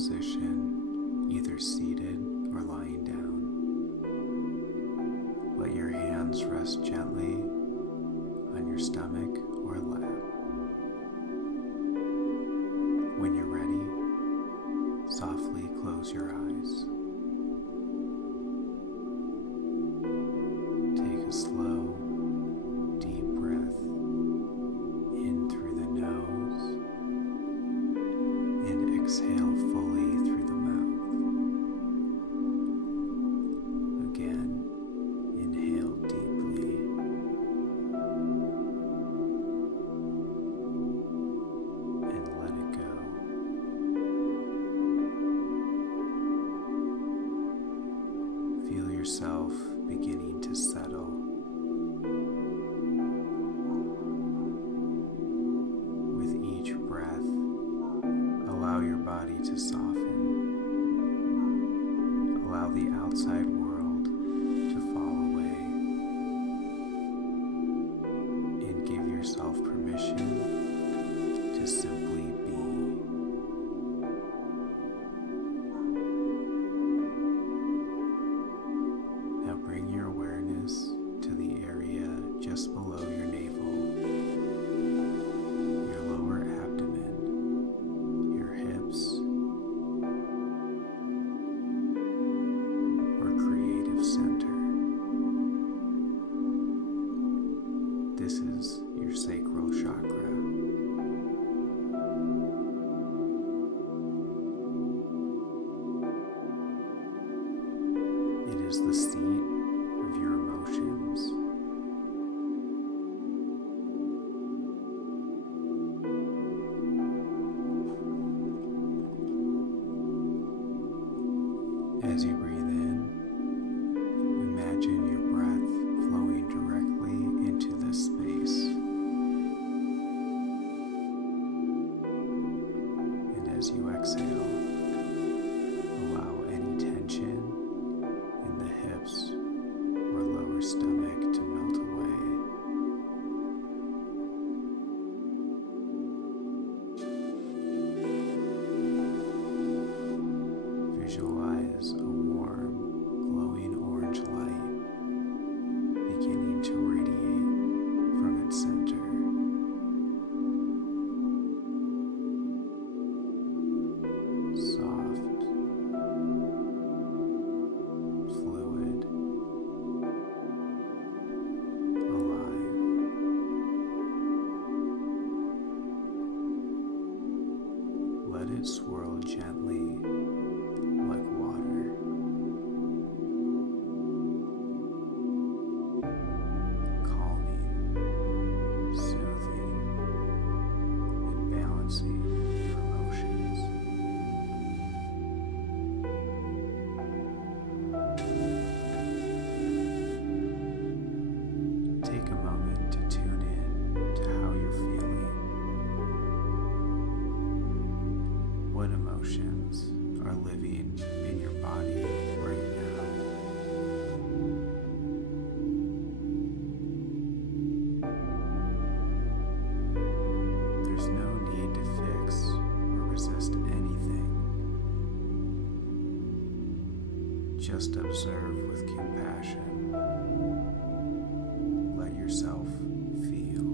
position, either seated or lying down. Let your hands rest gently on your stomach or lap. When you're ready, softly close your eyes. Take a slow, deep breath in through the nose and exhale fully through the mouth. Again, inhale deeply and let it go. Feel yourself beginning to settle. With each breath, allow your body to soften. Allow the outside world to fall away. And give yourself permission to simply be. Now bring your awareness to the area just below your navel, your lower abdomen, your hips, or creative center. This is your sacral chakra. It is the seat of your emotions. As you breathe in, imagine your breath flowing directly into this space. And as you exhale, allow any tension in the hips or lower stomach to melt away. Visualize a warm, glowing orange light beginning to radiate from its center. Soft, fluid, alive. Let it swirl gently like water. Calming, soothing, and balancing your emotions. Take a moment to tune in to how you're feeling. What emotions are living in your body right now? There's no need to fix or resist anything. Just observe with compassion. Let yourself feel.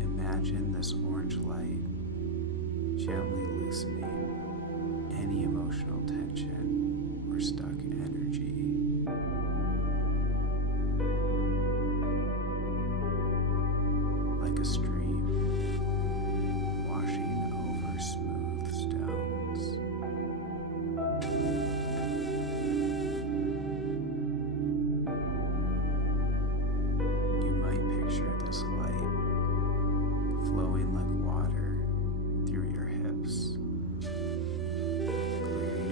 Imagine this orange light gently loosening any emotional tension or stuck energy. Like a stream washing over smooth stones. You might picture this light flowing like water through your hips, clearing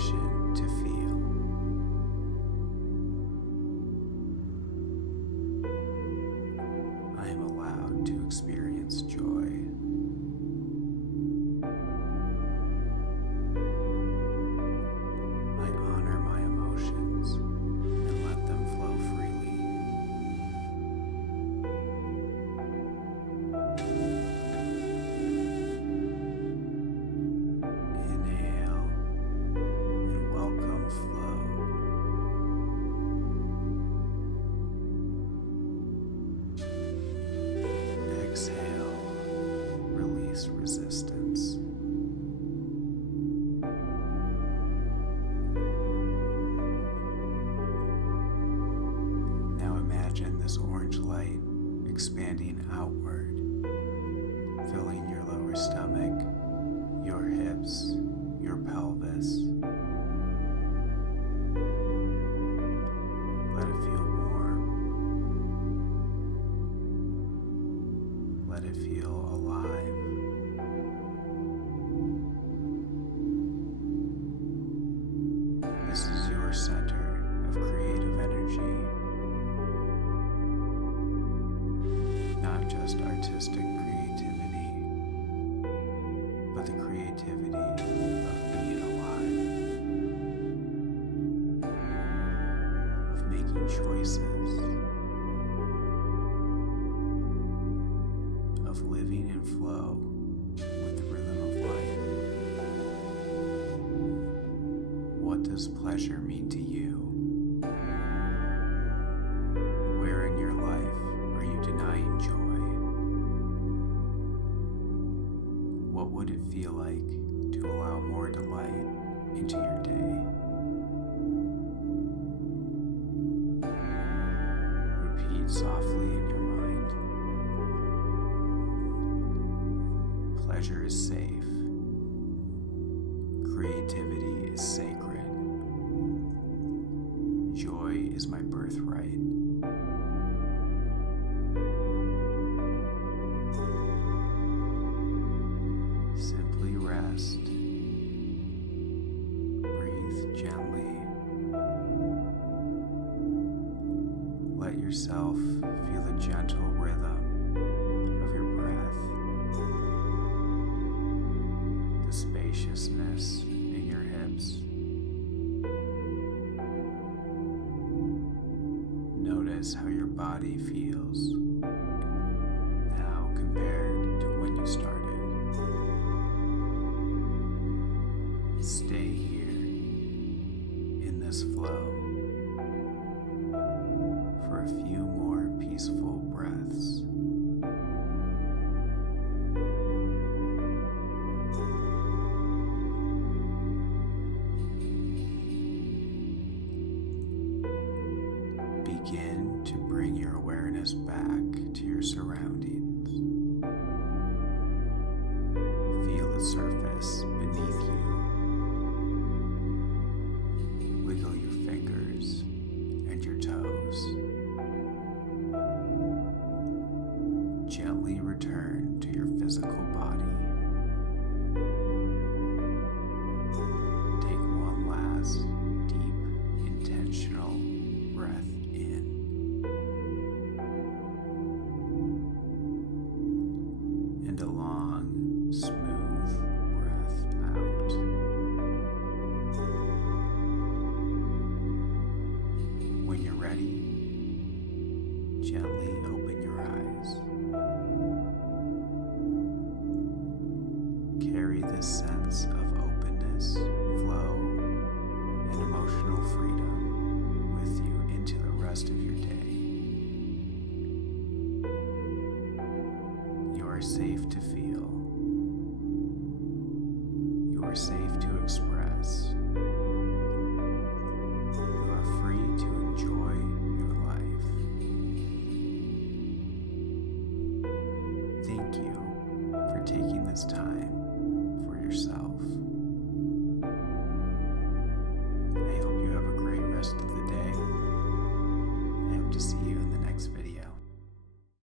permission to feel. I am allowed to experience joy. I honor my emotions and let them flow freely. Inhale and welcome flow. Exhale, release resistance. Now imagine this orange light expanding outward, filling your lower stomach, your hips, your pelvis. Let it feel warm. Let it feel alive. This is your center of creative energy, not just artistic creativity, but the creativity of being alive, of making choices, of living in flow with the rhythm of life. What does pleasure mean to you? Where in your life are you denying joy? What would it feel like to allow more delight into your day? Repeat softly in your mind. Pleasure is safe. Creativity is sacred. Joy is my birthright. Simply rest. Breathe gently. Let yourself feel the gentle rhythm of your breath, the spaciousness in your hips. Notice how your body feels now compared to when you started. Stay here in this flow for a few more peaceful breaths. Begin to bring your awareness back to your surroundings. Feel the surface beneath you. Wiggle your fingers and your toes. Gently return to your physical body. Take one last deep, intentional breath in. And a long, smooth breath out. When you're ready, gently open your eyes. Carry this sense of openness, flow, and emotional freedom with you into the rest of your day. You are safe to feel. You are safe to express. You are free to enjoy your life. Thank you for taking this time for yourself. I hope you have a great rest of the day. I hope to see you